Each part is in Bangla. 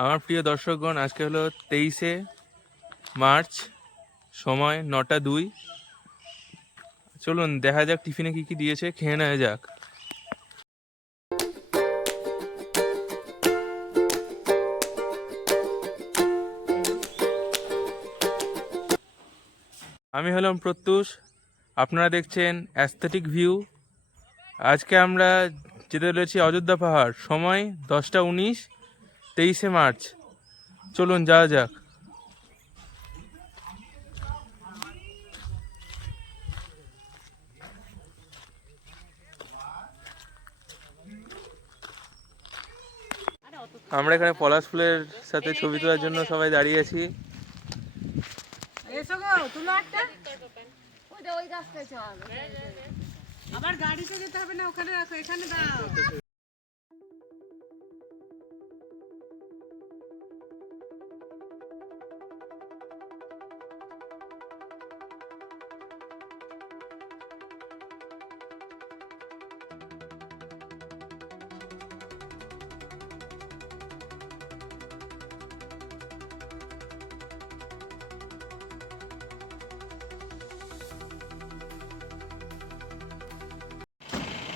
আমার প্রিয় দর্শকগণ, আজকে হলো 23শে মার্চ, সময় 9টা 2। চলুন দেখা যাক টিফিনে কি কি দিয়েছে, খেয়ে নেওয়া যাক। আমি হলাম প্রত্যুষ, আপনারা দেখছেন অ্যাস্থেটিক ভিউ। আজকে আমরা যেতে চলেছি অযোধ্যা পাহাড়, সময় 10টা 19, 23শে মার্চ। চলুন যাওয়া যাক। আমরা এখানে পলাশ ফুলের সাথে ছবি তোলার জন্য সবাই দাঁড়িয়ে আছি। আবার গাড়িতে যেতে হবে না, ওখানে রাখো, এখানে দাও।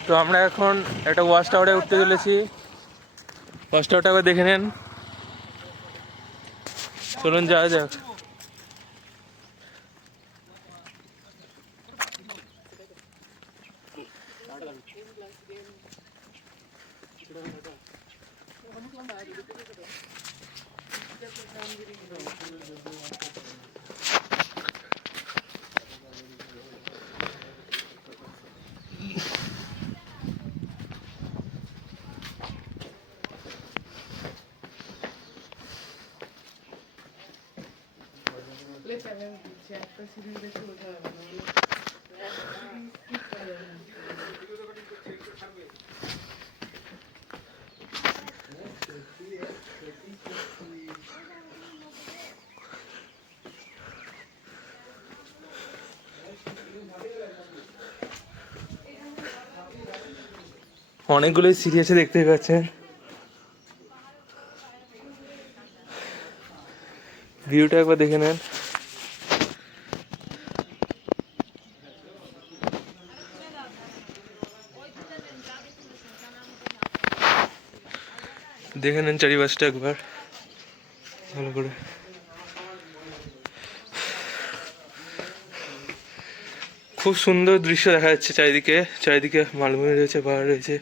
তো আমরা এখন একটা ওয়াচ টাওয়ারে উঠতে চলেছি। ওয়াচ টাওয়ারটা একবার দেখে নেন। চলুন যাওয়া যাক। অনেকগুলোই সিঁড়ি আছে, দেখতে পাচ্ছেন। ভিউটা একবার দেখে নেন। দেখে নেন চারিপাশটা একবার ভালো করে। খুব সুন্দর দৃশ্য দেখা যাচ্ছে চারিদিকে। চারিদিকে মালভূমি রয়েছে, পাহাড় রয়েছে।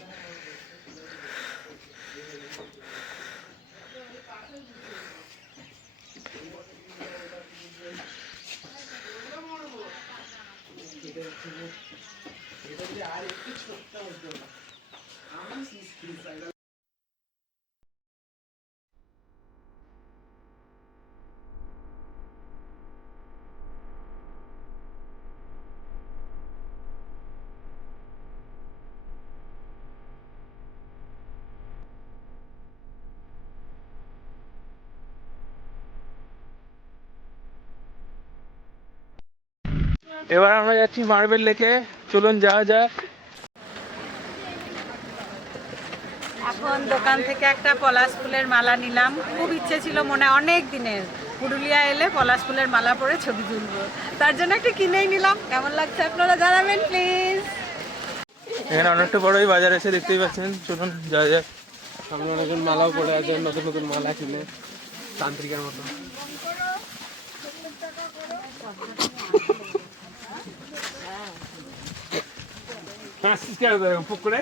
এবার আমরা যাচ্ছি মার্বেল লেকে। চলুন যাওয়া যাক। এখন দোকান থেকে একটা পলাশ ফুলের মালা নিলাম। খুব ইচ্ছে ছিল মনে অনেক দিনের, পুরুলিয়া এলে পলাশ ফুলের মালা পরে ছবি তুলবো, তার জন্য একটা কিনেই নিলাম। কেমন লাগছে আপনারা জানাবেন প্লিজ। এখানে অনেকটা বড়ই বাজার আছে, দেখতেই পাচ্ছেন। চলুন যাওয়া যাক। সামনে অনেকজন মালাও পড়ে আছে, নতুন নতুন মালা কিনে তান্ত্রিকের মতো। পুকুরে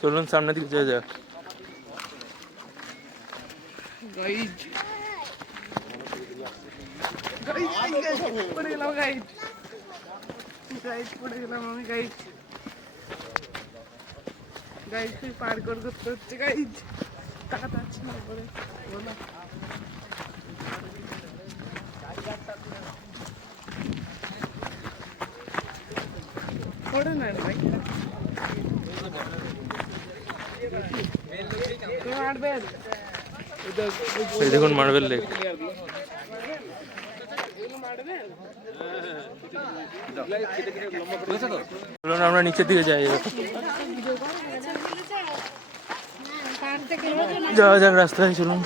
চলুন সামনের দিকে যাওয়া যাক। পড়ে গেলাম গাইড, পড়ে গেলাম আমি গাইড। গাইড তুই পার করতে হচ্ছে গাইড, টাকা পাচ্ছি না পরে বলো। পড়ে না রে বাইকটা, তোমার বেল এই দেখুন মার্বেল লেক। চলুন আমরা নিচের দিকে যাই এবার। যাওয়া যাক রাস্তায়, চলুন।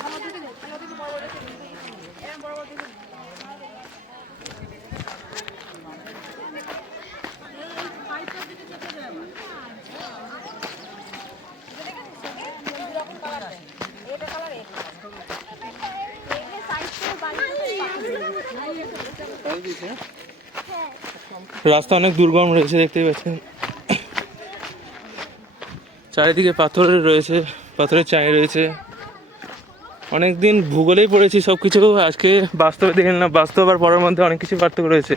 রাস্তা অনেক দুর্গম রয়েছে, দেখতেই পাচ্ছেন। চারিদিকে পাথরের রয়েছে, পাথরের চাই রয়েছে। অনেকদিন ভূগোলেই পড়েছি সব কিছু, আজকে বাস্তবে দেখে নিলাম বাস্তব আর পড়ার মধ্যে অনেক কিছু পার্থক্য রয়েছে।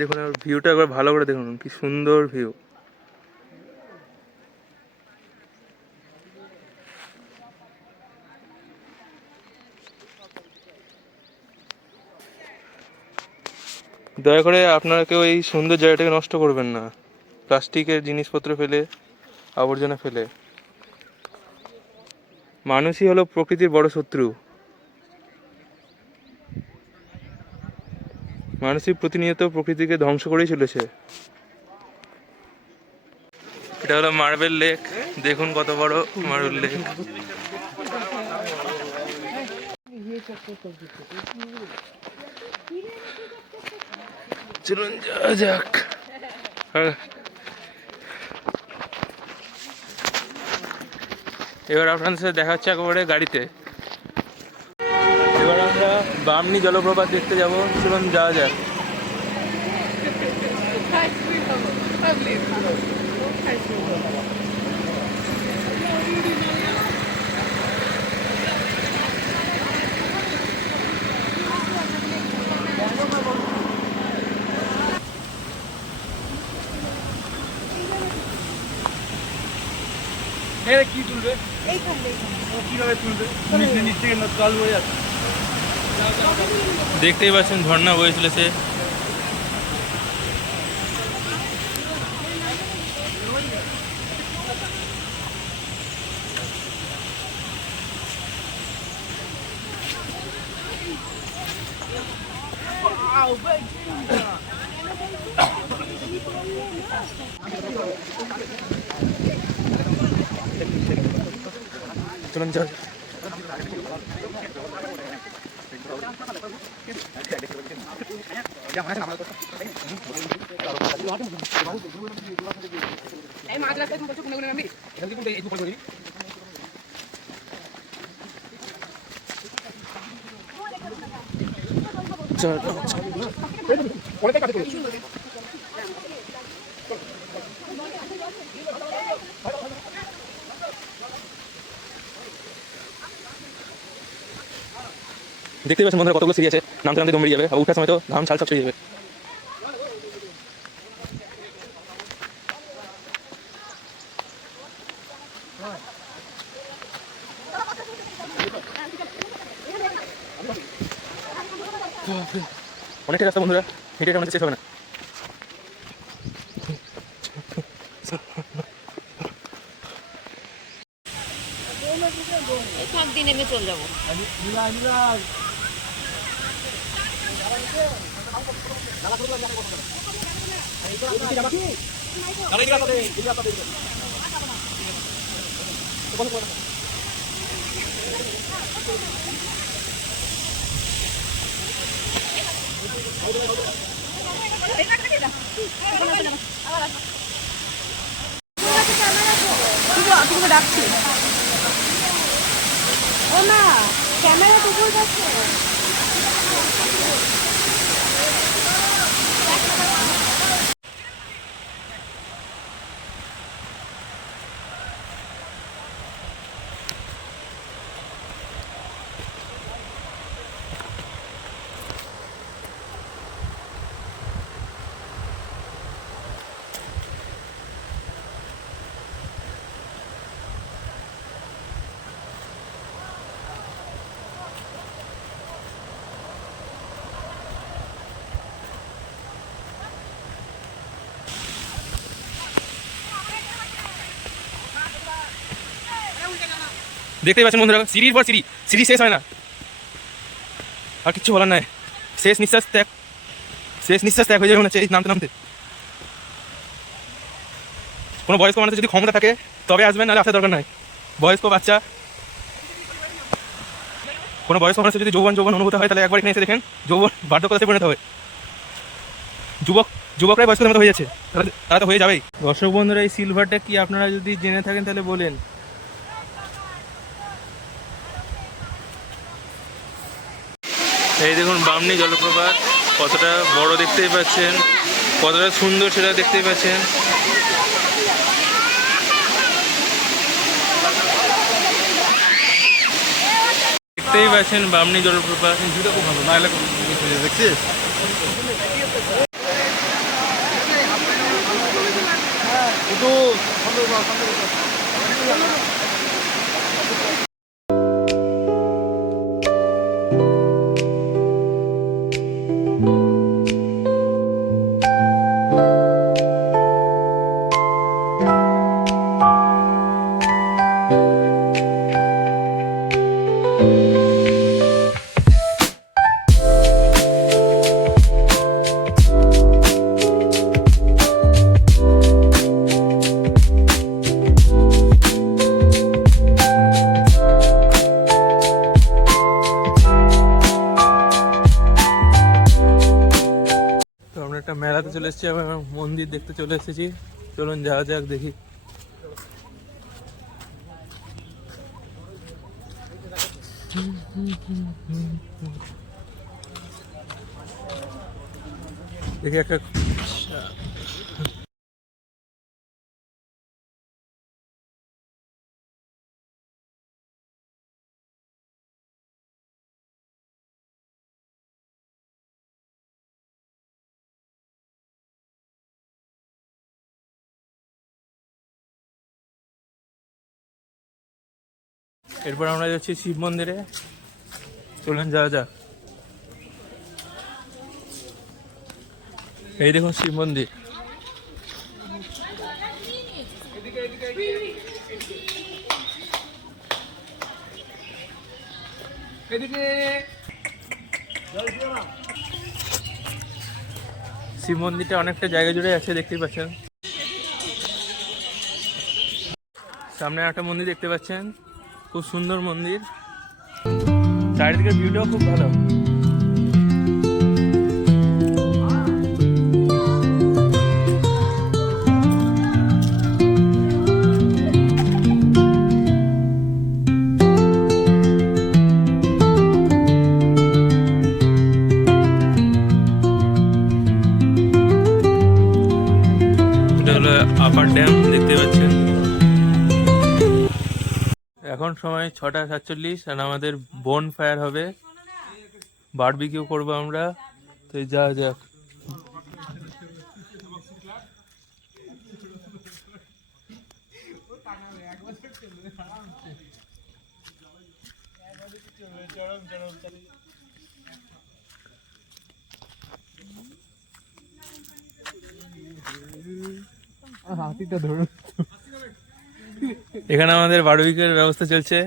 দেখুন আর ভিউটা একবার ভালো করে দেখুন, কি সুন্দর ভিউ। দয়া করে আপনারা কেউ এই সুন্দর জায়গাটাকে নষ্ট করবেন না, প্লাস্টিকের জিনিসপত্র ফেলে, আবর্জনা ফেলে। মানুষই হলো প্রকৃতির বড় শত্রু। মানুষই প্রতিনিয়ত প্রকৃতিকে ধ্বংস করেই চলেছে। এটা হলো মার্বেল লেক, দেখুন কত বড় মার্বেল লেক। চলুন যাওয়া যাক। এবার আপনাদের সাথে দেখা হচ্ছে একেবারে গাড়িতে। এবার আমরা বামনি জলপ্রপাত দেখতে যাব, চলুন যাওয়া যাক। কি তুলবে? কিভাবে তুলবে? নিচ থেকে জল বয়ে যাচ্ছে। দেখতেই পাচ্ছেন ঝর্ণা বয়ে চলেছে। চলুন যাও। দেখতে পাচ্ছেন বন্ধুরা কতগুলো সিঁড়ি আছে, নামতে নামতে দম বেরিয়ে যাবে, আর উঠার সময় তো ঘাম ছাল সব ছড়িয়ে যাবে। অনেকটা রাস্তা বন্ধুরা, হেঁটে আমাদের শেষ হবে না। দিন নেমে চলে যাবো। ডাকছি ও না, ক্যামেরা তো ভুল যাচ্ছে। দেখতেই পাচ্ছেন বন্ধুরা, সিঁড়ির পর সিঁড়ি, সিঁড়ি শেষ হয় না, আর কিচ্ছু বলার নাই। শেষ নিঃশ্বাস ত্যাগ হয়ে যাবে মনে হচ্ছে এই নামতে নামতে। কোনো বয়স্ক মানুষের যদি ক্ষমতা থাকে তবে আসবেন, নাহলে আসার দরকার নাই। বয়স্ক, বাচ্চা, কোনো বয়স্ক মানুষের যদি যৌবন অনুভূত হয় তাহলে একবার এখানে এসে দেখেন, যৌবন বার্ধক্যতাতে পরিণত হবে। যুবকরাই বয়স্কদের মতো হয়ে যাচ্ছে, তারা তো হয়ে যাবেই। দর্শক বন্ধুরা, এই সিলভারটা কি আপনারা যদি জেনে থাকেন তাহলে বলেন। এই দেখুন বামনি জলপ্রপাত, কতটা বড় দেখতেই পাচ্ছেন, কতটা সুন্দর সেটা দেখতেই পাচ্ছেন। দেখতেই পাচ্ছেন বামনি জলপ্রপাত, খুব ভালো না দেখছিস। একটা মেলাতে চলে এসেছি, আবার মন্দির দেখতে চলে এসেছি। চলুন যাওয়া যাক, দেখি। দেখি একটা এরপর আমরা যাচ্ছি শিব মন্দিরে। চলুন যাওয়া যাক। এই দেখুন শিব মন্দির। শিব মন্দিরটা অনেকটা জায়গা জুড়ে আছে, দেখতেই পাচ্ছেন। সামনে একটা মন্দির দেখতে পাচ্ছেন, খুব সুন্দর মন্দির, চারিদিকের ভিউটাও খুব ভালো। এটা হলো আপার ড্যাম, দেখতে পাচ্ছেন। এখন সময় 6:47 আর আমাদের বোন ফায়ার হবে, বারবিকিউ করবো আমরা। তো যা যাক। হাতিটা ধরো। এখানে আমাদের বারবিকিউর ব্যবস্থা চলছে।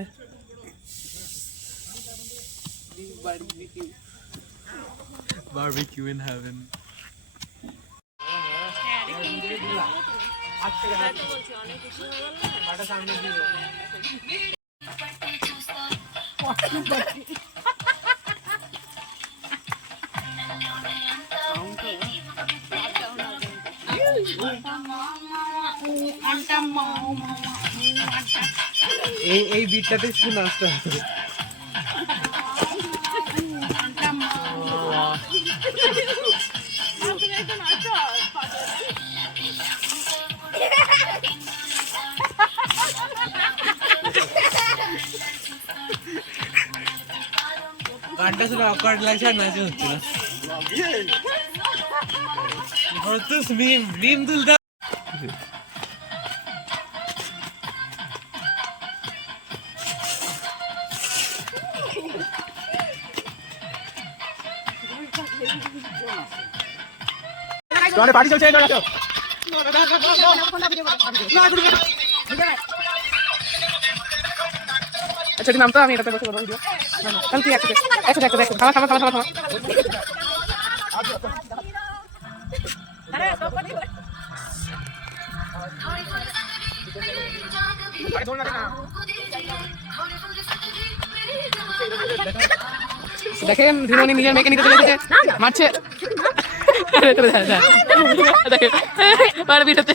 Barbecue in heaven. এই বিটটাতে শুধু নাচতে হবে। গানটা শুনে অকওয়ার্ড লাগছে আর নাচে হচ্ছে না। ভরতুস মিম তুলতে পার্টি চলছে। সেদিন নাম তো আমি এটাতে বসে ভিডিও তাহলে তুই একসাথে একসাথে একসাথে একসাথে থামা থামা থামা থামা দেখেন রিমনি নিজের মেয়েকে নিতে চলে এসেছে মারছে দেখে মারবি সাথে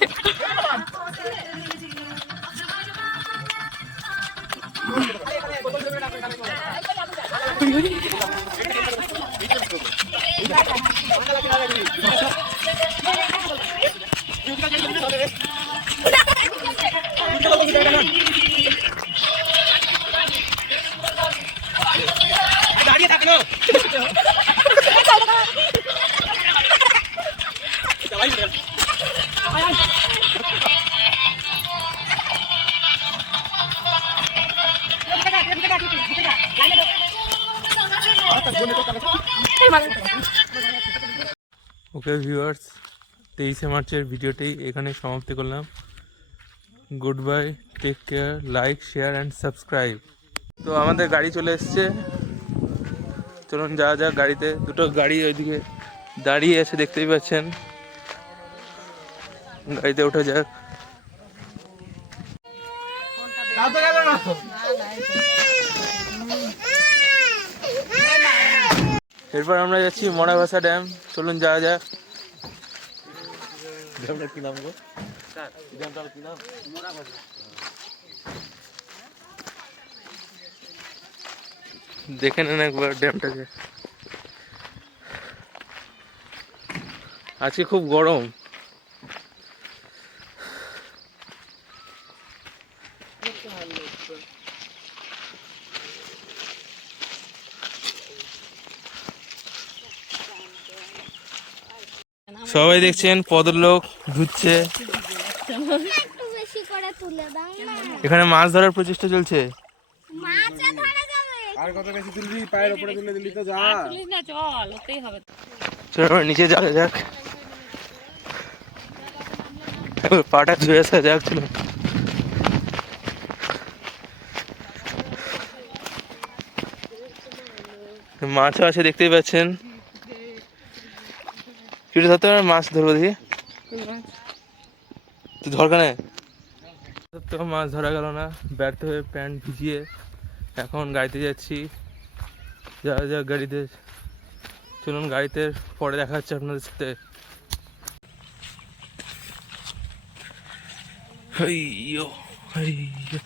ওকে ভিউয়ার্স, 23শে মার্চের ভিডিওটি এখানে সমাপ্তি করলাম। Good bye, take care, like, share and subscribe. তো আমাদের গাড়ি চলে এসছে, চলুন যাওয়া যাক গাড়িতে। দুটো গাড়ি ওইদিকে দাঁড়িয়ে আছে দেখতেই পাচ্ছেন, গাড়িতে ওঠা যাক। এরপর আমরা যাচ্ছি মনাভাষা ড্যাম, চলুন যাওয়া যাক। দেখে নেন একবার ড্যামটাকে। আজকে খুব গরম। সবাই দেখছেন পদলোক ধুচ্ছে, এখানে মাছ ধরার প্রচেষ্টা চলছে। আর কত বেশি তুলবি, পায়ের উপরে তুলে দিলি তো যা। চলো নিচে যাওয়া যাক, পাটা ধুয়ে আসা যাক। চলো মাছও আছে দেখতেই পাচ্ছেন। কিছু ধরতে পারে, মাছ ধরবো দেখি। তুই ধর কেন? তো মাছ ধরা গেল না, ব্যর্থ হয়ে প্যান্ট ভিজিয়ে এখন গাড়িতে যাচ্ছি। যাওয়া যাক গাড়িতে, চলুন গাড়িতে পরে দেখা হচ্ছে আপনাদের সাথে। হইয়ো হইয়ো।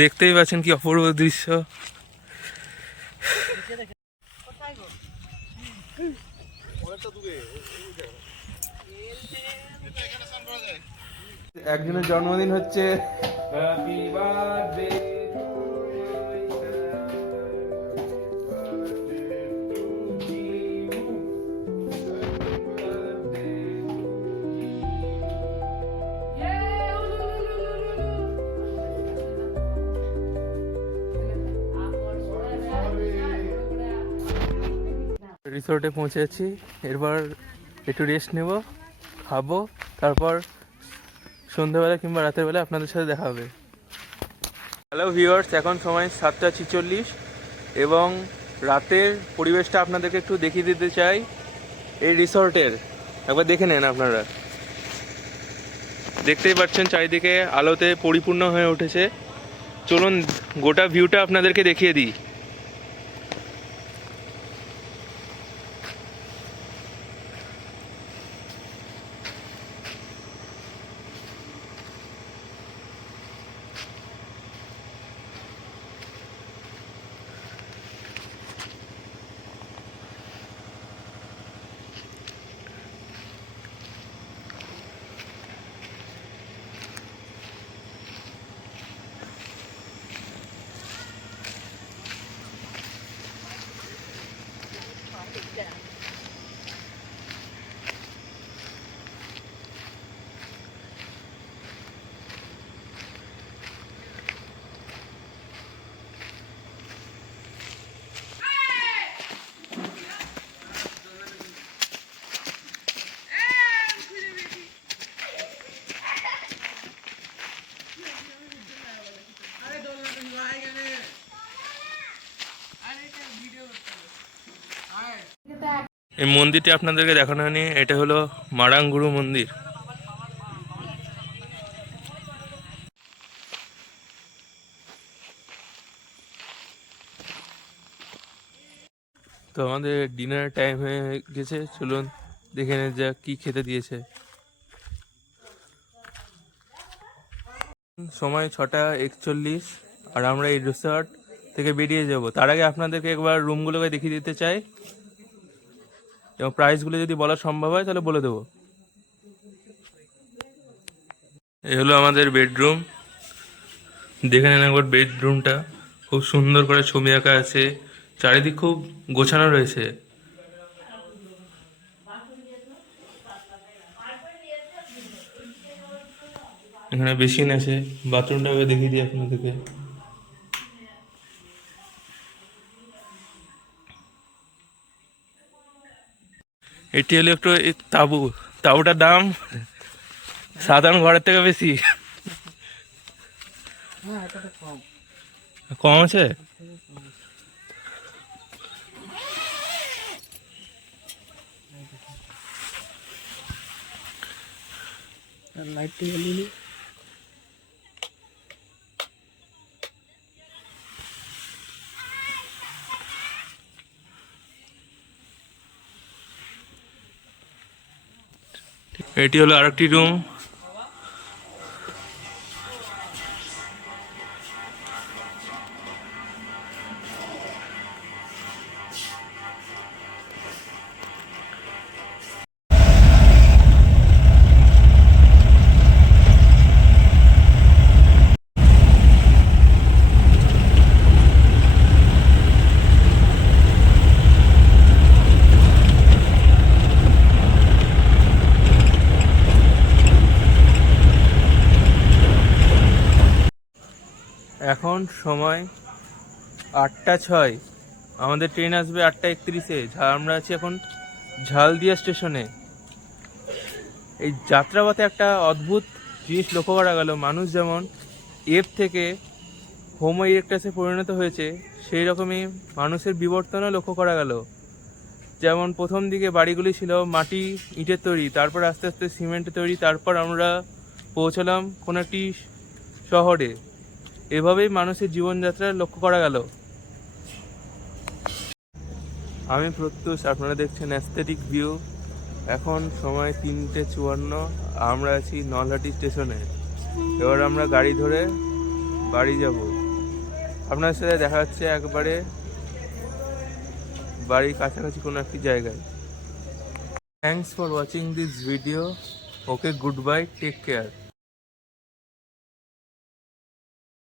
দেখতেই পাচ্ছেন কি অপূর্ব দৃশ্য। একজনের জন্মদিন হচ্ছে। Happy birthday. রিসোর্টে পৌঁছেছি, এরপর একটু রেস্ট নেব, খাবো, তারপর সন্ধ্যাবেলা কিংবা রাতের বেলা আপনাদের সাথে দেখা হবে। হ্যালো ভিউয়ার্স, এখন সময় 7:46 এবং রাতের পরিবেশটা আপনাদেরকে একটু দেখিয়ে দিতে চাই এই রিসোর্টের। একবার দেখে নেন আপনারা, দেখতেই পাচ্ছেন চারিদিকে আলোতে পরিপূর্ণ হয়ে উঠেছে। চলুন গোটা ভিউটা আপনাদেরকে দেখিয়ে দিই। এই মন্দিরটি আপনাদেরকে দেখানো হয়নি, এটা হলো মারাংগুরু মন্দির। তো আমাদের ডিনার টাইম হয়ে গেছে, চলুন দেখে নে যা কি খেতে দিয়েছে। সময় 6:41 আর আমরা এই রিসর্ট থেকে বেরিয়ে যাব। তার আগে আপনাদেরকে একবার রুমগুলোকে দেখিয়ে দিতে চাই এবং প্রাইসগুলো যদি বলা সম্ভব হয় তাহলে বলে দেবো। এই হলো আমাদের বেডরুম, দেখে নেন একবার বেডরুমটা, খুব সুন্দর করে ছবি আঁকা আছে, চারিদিক খুব গোছানো রয়েছে। এখানে বেসিন আছে, বাথরুমটাকে দেখিয়ে দিই আপনাদেরকে। এটি হলো একটু এই তাঁবুটার দাম সাধারণ ঘরের থেকে বেশি। কম আছে? লাইট জ্বালিয়ে এটি হলো আরেকটি রুম। এখন সময় 8:06, আমাদের ট্রেন আসবে 8:31-এ। আমরা আছি এখন ঝালদিয়া স্টেশনে। এই যাত্রাপথে একটা অদ্ভুত জিনিস লক্ষ্য করা গেল, মানুষ যেমন এপ থেকে হোমো ইরেক্টাসে পরিণত হয়েছে, সেই রকমই মানুষের বিবর্তনও লক্ষ্য করা গেল। যেমন প্রথম দিকে বাড়িগুলি ছিল মাটি ইটের তৈরি, তারপর আস্তে আস্তে সিমেন্টের তৈরি, তারপর আমরা পৌঁছলাম কোনো একটি শহরে। এভাবেই মানুষের জীবনযাত্রা লক্ষ্য করা গেল। আমি প্রত্যুষ, আপনারা দেখছেন অ্যাস্থেটিক ভিউ। এখন সময় 3:54, আমরা আছি নলহাটি স্টেশনে। এবার আমরা গাড়ি ধরে বাড়ি যাব। আপনাদের সাথে দেখা হচ্ছে একবারে বাড়ির কাছাকাছি কোনো একটি জায়গায়। Thanks for watching this video. Okay, good bye, take care.